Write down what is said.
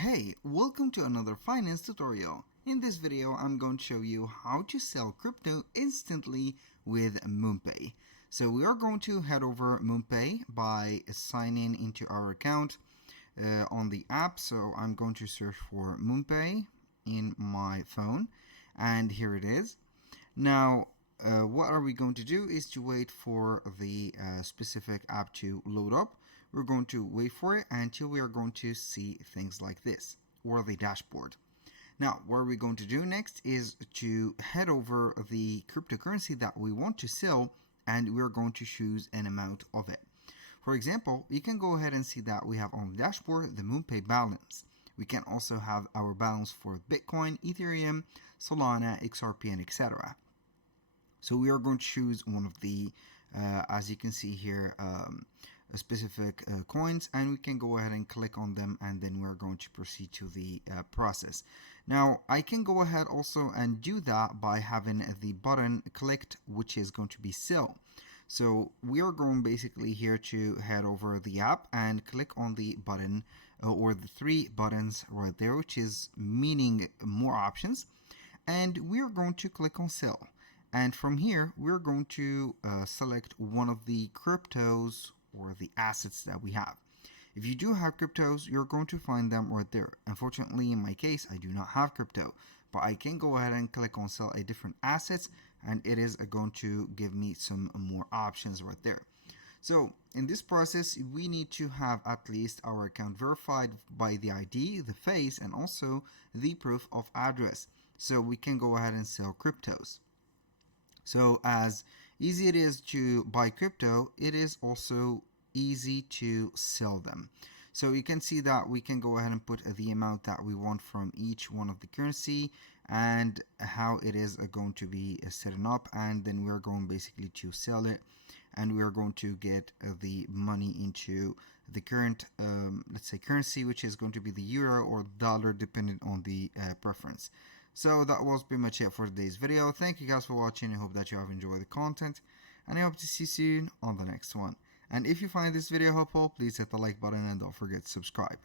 Hey, welcome to another finance tutorial. In this video, I'm going to show you how to sell crypto instantly with MoonPay. So we are going to head over MoonPay by signing into our account on the app. So I'm going to search for MoonPay in my phone, and here it is. Now, what are we going to do is to wait for the specific app to load up. We're going to wait for it until we are going to see things like this, or the dashboard. Now, what we're going to do next is to head over the cryptocurrency that we want to sell, and we're going to choose an amount of it. For example, you can go ahead and see that we have on the dashboard the MoonPay balance. We can also have our balance for Bitcoin, Ethereum, Solana, XRP, and etc. So we are going to choose one of the, as you can see here, specific coins, and we can go ahead and click on them, and then we're going to proceed to the process. Now, I can go ahead also and do that by having the button clicked, which is going to be sell. So we are going basically here to head over the app and click on the button or the three buttons right there, which is meaning more options, and we are going to click on sell. And from here, we're going to select one of the cryptos or the assets that we have. If you do have cryptos, you're going to find them right there. Unfortunately, in my case, I do not have crypto, but I can go ahead and click on sell a different assets, and it is going to give me some more options right there. So in this process, we need to have at least our account verified by the ID, the face, and also the proof of address. So we can go ahead and sell cryptos. So as easy it is to buy crypto, it is also easy to sell them. So you can see that we can go ahead and put the amount that we want from each one of the currency and how it is going to be setting up, and then we're going basically to sell it, and we're going to get the money into the current let's say currency, which is going to be the euro or dollar depending on the preference. So that was pretty much it for today's video. Thank you guys for watching. I hope that you have enjoyed the content, and I hope to see you soon on the next one. And if you find this video helpful, please hit the like button and don't forget to subscribe.